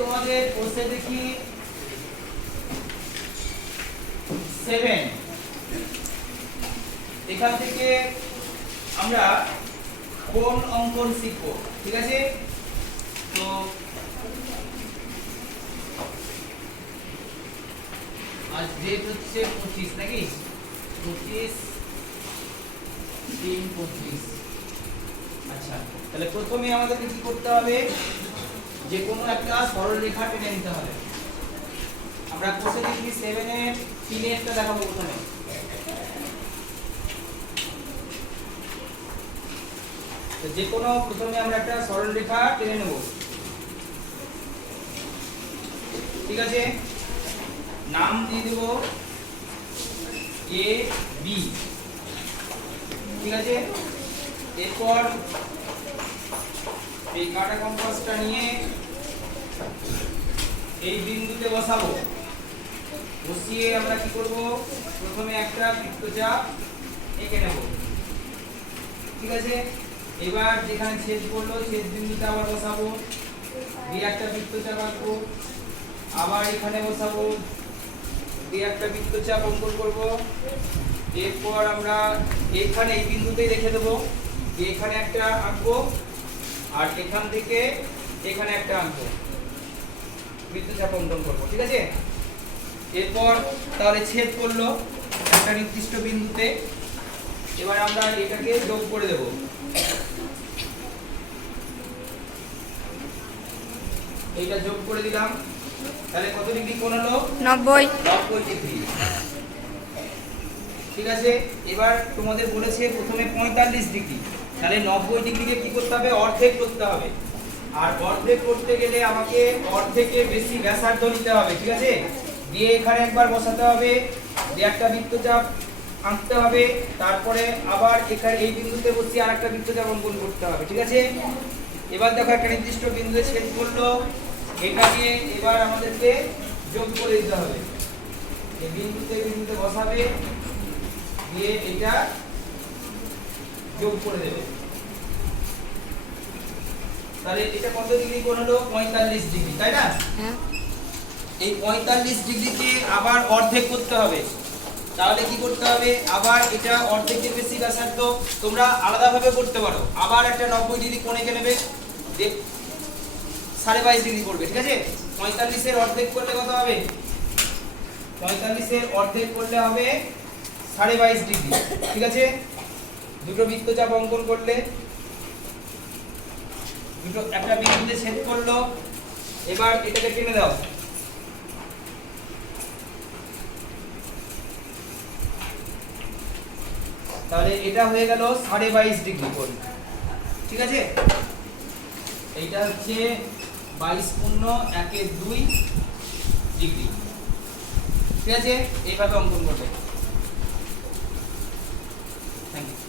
তোমাদের কোর্সে দেখি 7 এখান থেকে আমরা কোণ অঙ্কন শিখব, ঠিক আছে? তো আজ ডেট হচ্ছে 25 নাকি 25/3/25। আচ্ছা, তাহলে প্রথমে আমাদেরকে কি করতে হবে, যে কোনো একটা সরল রেখা টেনে নিতে হবে। আমরা কোষে দেখি 7 এর 3 এরটা দেখাবো প্রথমে। তো যে কোনো প্রথমে আমরা একটা সরল রেখা টেনে নেব, ঠিক আছে? নাম দিয়ে দেব এ বি, ঠিক আছে? এরপর এই কাটা কম্পাসটা নিয়ে এই বিন্দুতে বসাবো। বসিয়ে আমরা কি করব, প্রথমে একটা বৃত্তচাপ এঁকে নেব, ঠিক আছে? এবার যেখানে ছেদ করলো ছেদ বিন্দুতে আবার বসাবো, দিয়ে একটা বৃত্তচাপ আঁকবো, আবার এখানে বসাবো, দিয়ে একটা বৃত্তচাপ অঙ্কন করব। এরপর আমরা এখানে এই বিন্দুতেই রেখে দেবো, এখানে একটা আঁকবো, আর এখান থেকে এখানে একটা আঁকবো, বৃত্তচাপ অঙ্কন করব, ঠিক আছে? এরপর তাহলে ছেদ করলো একটা নির্দিষ্ট বিন্দুতে, এবার আমরা এটাকে যোগ করে দেব। এইটা যোগ করে দিলাম, তাহলে কত ডিগ্রি কোণ হলো? 90 ডিগ্রি, ঠিক আছে? এবার তোমাদের বলেছে প্রথমে 45 ডিগ্রি, তাহলে 90 ডিগ্রিকে কি করতে হবে, অর্ধেক করতে হবে। আর অর্ধেক করতে গেলে আমাকে অর্ধেকের বেশি ব্যাসার্ধ নিতে হবে, ঠিক আছে? দিয়ে এখানে একবার বসাতে হবে, দিয়ে একটা বৃত্তচাপ আঁকতে হবে, তারপরে আবার এখানে এই বিন্দুতে বসিয়ে আরেকটা বৃত্তচাপ অঙ্কন করতে হবে, ঠিক আছে? এবার দেখো একটা নির্দিষ্ট বিন্দুতে ছেদ করলো, এটাকে এবার আমাদেরকে যোগ করে দিতে হবে। এই বিন্দুতে বসাবে, দিয়ে এটা যোগ করে দেবে। তাহলে এটা কত ডিগ্রি কোণ হলো? 45 ডিগ্রি, তাই না? হ্যাঁ। এই 45 ডিগ্রিকে আবার অর্ধেক করতে হবে। তাহলে কি করতে হবে, আবার এটা অর্ধেকের বেশি ব্যাসার্ধ, তোমরা আলাদাভাবে করতে পারো। আবার একটা 90 ডিগ্রি কোণ এঁকে নেবে, 22.5 ডিগ্রি করবে, ঠিক আছে? 45 এর অর্ধেক করলে কত হবে? 45 এর অর্ধেক করলে হবে 22.5 ডিগ্রি, ঠিক আছে? দুটো বৃত্তচাপ অঙ্কন করলে, দুটো একটা বিন্দুতে ছেদ করলো, এবার এটাকে টেনে দাও। তাহলে এটা হয়ে গেল 22.5 ডিগ্রি কোণ, ঠিক আছে? এইটা হচ্ছে 22.1-2 ডিগ্রি, ঠিক আছে? এইভাবে অঙ্কন করবে। Thank you.